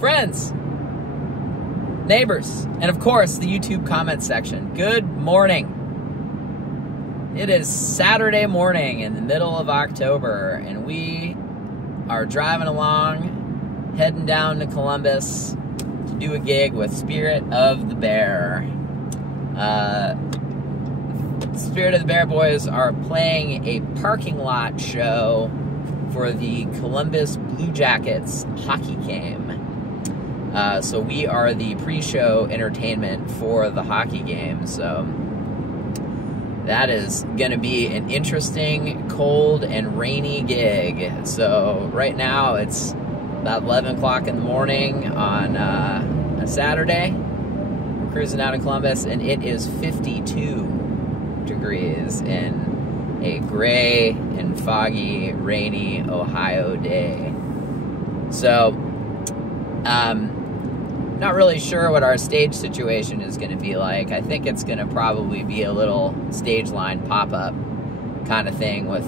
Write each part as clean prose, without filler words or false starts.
friends, neighbors, and of course the YouTube comment section. Good morning. It is Saturday morning in the middle of October, and we are driving along, heading down to Columbus to do a gig with Spirit of the Bear. Spirit of the Bear Boys are playing a parking lot show for the Columbus Blue Jackets hockey game. So we are the pre-show entertainment for the hockey game. So that is going to be an interesting, cold, and rainy gig. So right now it's about 11 o'clock in the morning on a Saturday. We're cruising out of Columbus, and it is 52 degrees in a gray and foggy, rainy Ohio day. So, not really sure what our stage situation is going to be like. I think it's going to probably be a little stage line pop-up kind of thing with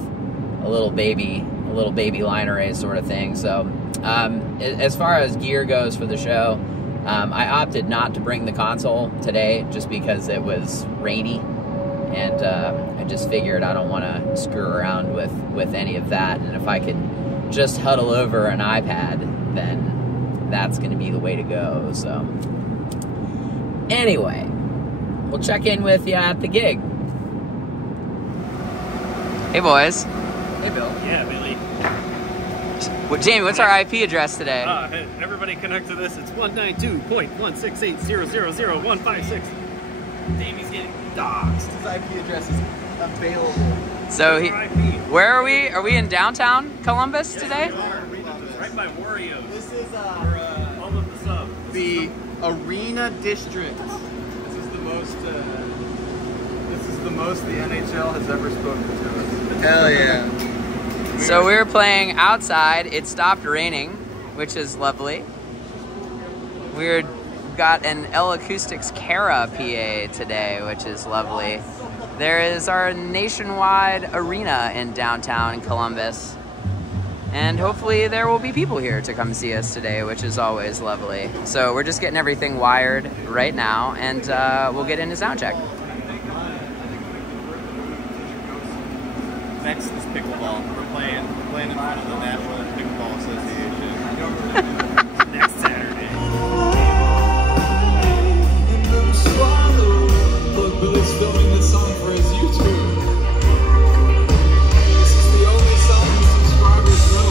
a little baby line array sort of thing. So, as far as gear goes for the show, I opted not to bring the console today just because it was rainy, and I just figured I don't want to screw around with any of that. And if I could just huddle over an iPad, then that's going to be the way to go. So anyway, we'll check in with you at the gig. Hey boys. Hey Bill. Yeah, Billy. Well, Jamie, what's our IP address today? Hey, everybody connect to this. It's 192.168.000.156. Jamie's getting doxed. His IP address is available. So where are we? Are we in downtown Columbus today? We are. Right by Wario's. This is home of the sub. The Arena District. This is the most the NHL has ever spoken to us. Hell yeah. So we were playing outside. It stopped raining, which is lovely. We've got an L Acoustics Kara PA today, which is lovely. There is our nationwide arena in downtown Columbus. And hopefully there will be people here to come see us today, which is always lovely. So we're just getting everything wired right now, and we'll get into sound check. Next is pickleball. We're playing in front of the National Pickleball Association. Next Saturday. Look, Billy's filming this song for his YouTube. This is the only song his subscribers know.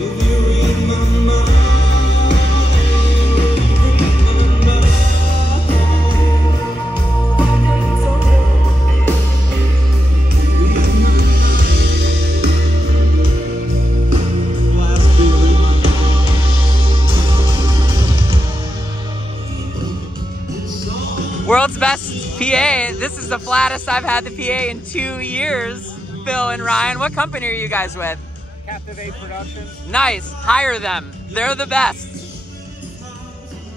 If you read my mind. World's best PA. This is the flattest I've had the PA in 2 years. Phil and Ryan, what company are you guys with? Captivate Productions. Nice, hire them. They're the best.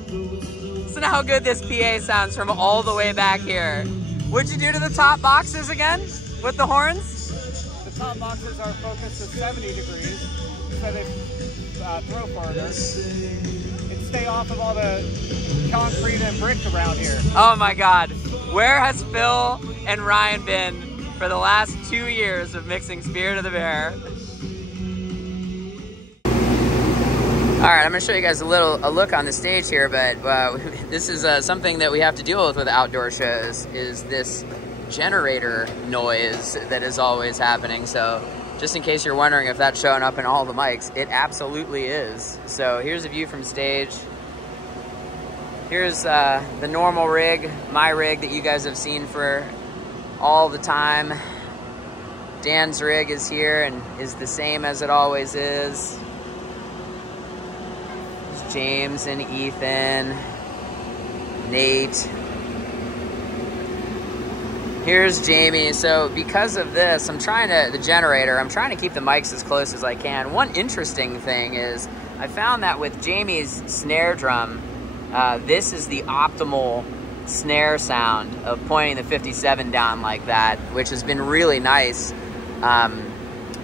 Listen to how good this PA sounds from all the way back here. What'd you do to the top boxes again with the horns? The top boxes are focused at 70 degrees, so they throw farther and stay off of all the concrete and brick around here. Oh my God. Where has Phil and Ryan been for the last 2 years of mixing Spirit of the Bear? All right, I'm gonna show you guys a look on the stage here, but this is something that we have to deal with outdoor shows, is this generator noise that is always happening. So just in case you're wondering if that's showing up in all the mics, it absolutely is. So here's a view from stage. Here's the normal rig, my rig that you guys have seen for all the time. Dan's rig is here and is the same as it always is. There's James and Ethan, Nate. Here's Jamie. So because of this, I'm trying to keep the mics as close as I can. One interesting thing is I found that with Jamie's snare drum, this is the optimal snare sound of pointing the 57 down like that, which has been really nice.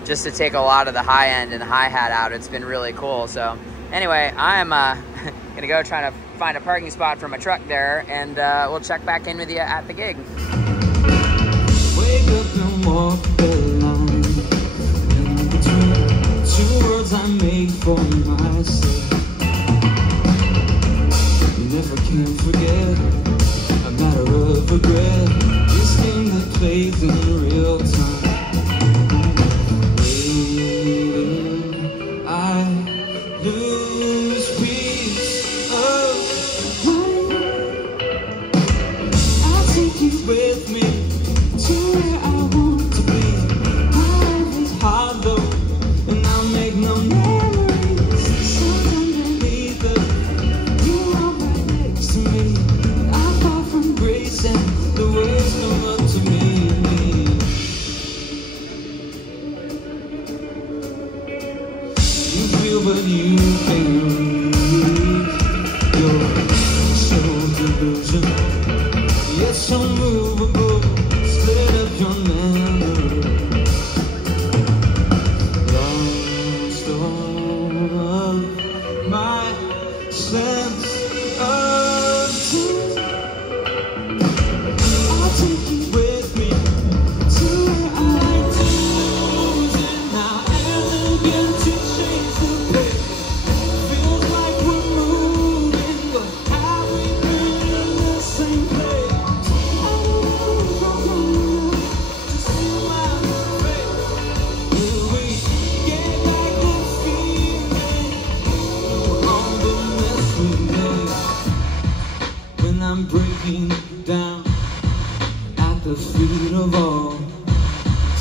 Just to take a lot of the high end and hi-hat out, it's been really cool. So anyway, I'm gonna go try to find a parking spot for my truck there, and we'll check back in with you at the gig. Wake up and walk the line. In between two words I made for myself. Never can forget a matter of regret. This game that plays in real time. Later, I lose peace of mind. I'll take you with me to where I want to be. Life is hard though, and I'll make no memories. Sometimes I need them. You are right next to me. I fall from grace and the words come up to me. You feel but you can't reach. You're so delusion. Yes, unmovable. Split up your memory. Lost all of my sense of time. I'll take you with me to where I choose it now. Elegant to change the pace. Feels like we're moving, but have we been in the same place? I don't know to see my face. Will we get back the feeling of all the mess we made? When I'm breaking down at the feet of all the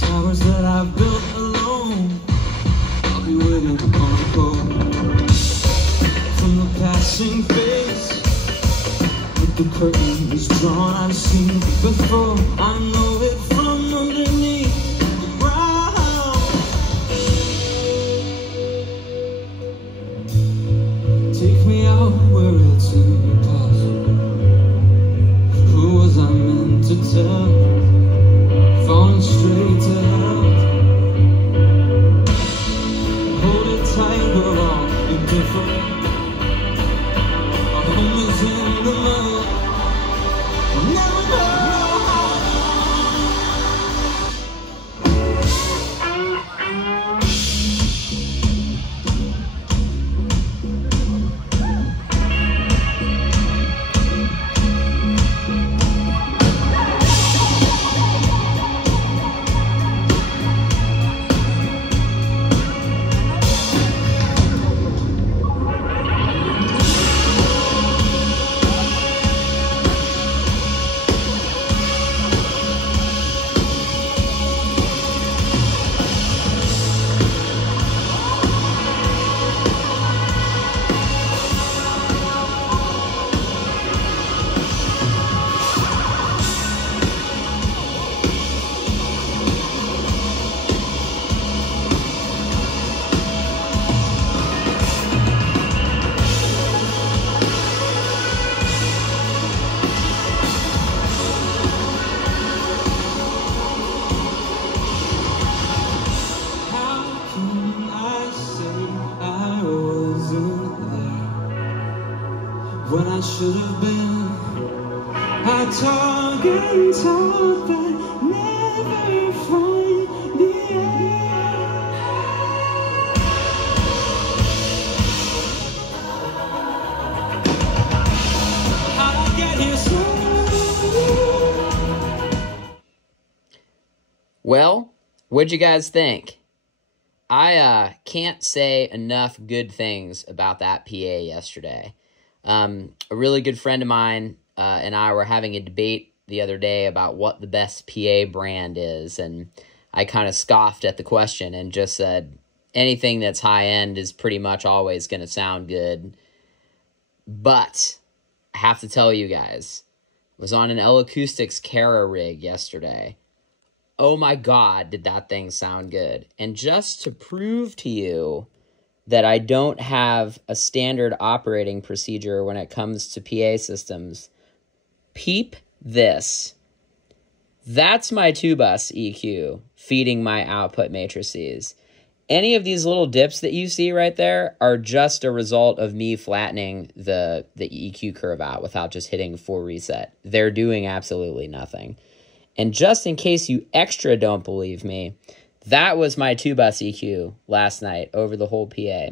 towers that I've built alone, I'll be waiting on a call from the passing face. With the curtains drawn, I've seen before. I know it from underneath the ground. Take me out where it's impossible. Who was I meant to tell? Falling straight to hell. Hold it tight, we're all indifferent. Our home is in the mud. We'll never know how. When I should have been, I talk and talk, but never find the end. I get here so. Well, what'd you guys think? I can't say enough good things about that PA yesterday. A really good friend of mine and I were having a debate the other day about what the best PA brand is, and I kind of scoffed at the question and just said anything that's high-end is pretty much always going to sound good. But I have to tell you guys, I was on an L Acoustics Kara rig yesterday. Oh my God, did that thing sound good. And just to prove to you that I don't have a standard operating procedure when it comes to PA systems, peep this. That's my 2-bus EQ feeding my output matrices. Any of these little dips that you see right there are just a result of me flattening the EQ curve out without just hitting full reset. They're doing absolutely nothing. And just in case you extra don't believe me, that was my 2-bus EQ last night over the whole PA.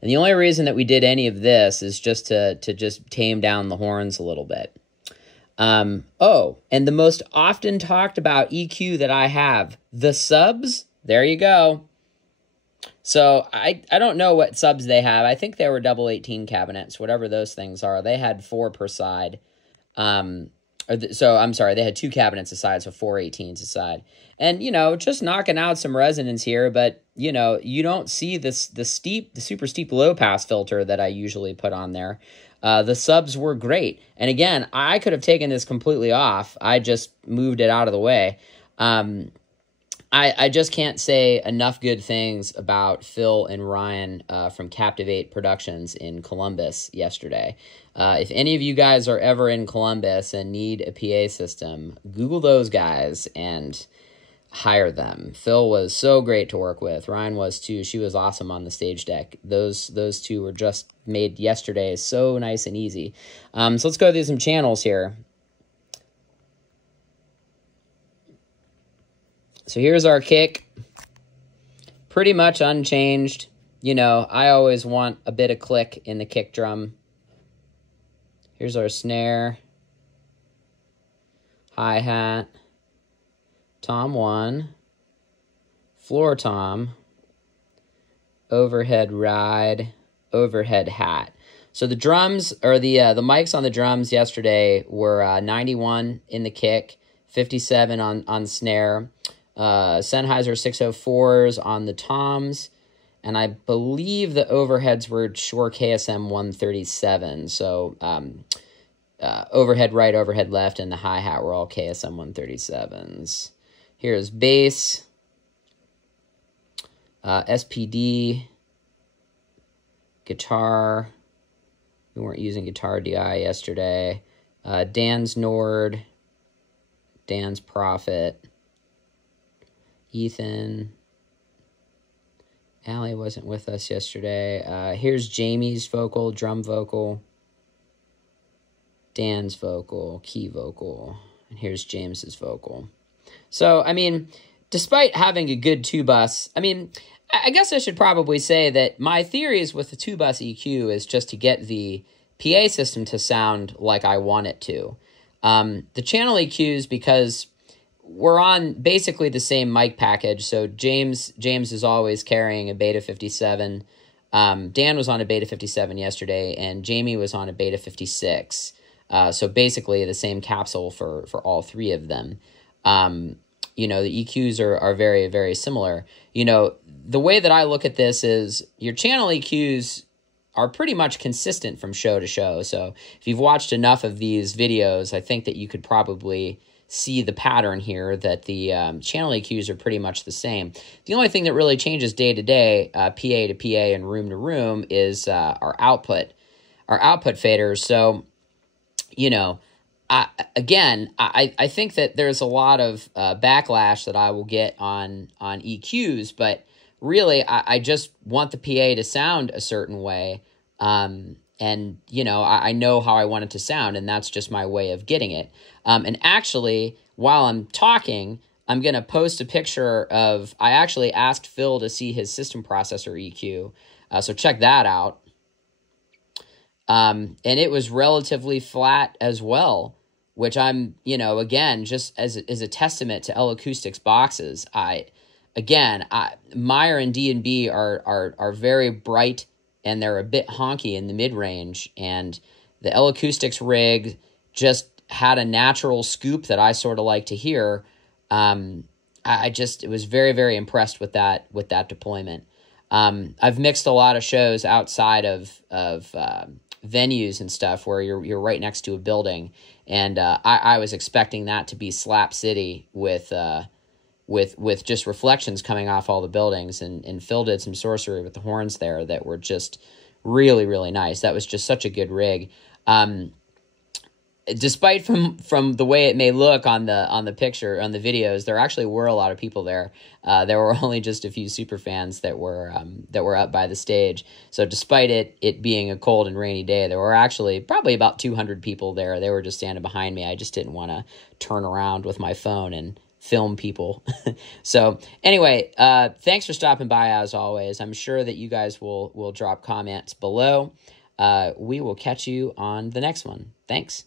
And the only reason that we did any of this is just to just tame down the horns a little bit. Oh, and the most often talked about EQ that I have, the subs, there you go. So I don't know what subs they have. I think they were double 18 cabinets, whatever those things are. They had 4 per side. So I'm sorry, they had 2 cabinets a side, so 4 18s a side. And, you know, just knocking out some resonance here, but, you know, you don't see the super steep low pass filter that I usually put on there. The subs were great. And again, I could have taken this completely off. I just moved it out of the way. I just can't say enough good things about Phil and Ryan from Captivate Productions in Columbus yesterday. If any of you guys are ever in Columbus and need a PA system, Google those guys and hire them. Phil was so great to work with. Ryan was too. She was awesome on the stage deck. Those two were just made yesterday so nice and easy. So let's go through some channels here. So here's our kick. Pretty much unchanged. You know, I always want a bit of click in the kick drum. Here's our snare. Hi-hat. Tom 1. Floor tom. Overhead ride. Overhead hat. So the drums, or the mics on the drums yesterday were 91 in the kick, 57 on snare. Sennheiser 604s on the toms, and I believe the overheads were Shure KSM 137. So overhead right, overhead left, and the hi-hat were all KSM 137s. Here's bass, SPD, guitar. We weren't using Guitar DI yesterday. Dan's Nord, Dan's Prophet. Ethan. Allie wasn't with us yesterday. Here's Jamie's vocal, drum vocal. Dan's vocal, key vocal. And here's James's vocal. So, I mean, despite having a good 2-bus, I mean, I guess I should probably say that my theories with the 2-bus EQ is just to get the PA system to sound like I want it to. The channel EQs, because we're on basically the same mic package. So James is always carrying a Beta 57. Dan was on a Beta 57 yesterday, and Jamie was on a Beta 56. So basically the same capsule for all 3 of them. You know, the EQs are very, very similar. You know, the way that I look at this is your channel EQs are pretty much consistent from show to show. So if you've watched enough of these videos, I think that you could probably see the pattern here that the channel EQs are pretty much the same. The only thing that really changes day to day, PA to PA and room to room, is our output faders. So, you know, I think that there's a lot of backlash that I will get on EQs, but really I just want the PA to sound a certain way. And, you know, I know how I want it to sound, and that's just my way of getting it. And actually, while I'm talking, I'm going to post a picture of, I actually asked Phil to see his system processor EQ. So check that out. And it was relatively flat as well, which I'm, you know, again, just as a testament to L Acoustics boxes. Meyer and D&B are very bright, and they're a bit honky in the mid-range, and the L Acoustics rig just had a natural scoop that I sort of like to hear. I was very, very impressed with that deployment. I've mixed a lot of shows outside of venues and stuff where you're right next to a building, and I was expecting that to be Slap City with just reflections coming off all the buildings, and Phil did some sorcery with the horns there that were just really, really nice. That was just such a good rig. despite from the way it may look on the picture, on the videos, there actually were a lot of people there. There were only just a few super fans that were up by the stage. So despite it being a cold and rainy day, there were actually probably about 200 people there. They were just standing behind me. I just didn't want to turn around with my phone and film people. So anyway, thanks for stopping by as always. I'm sure that you guys will drop comments below. We will catch you on the next one. Thanks.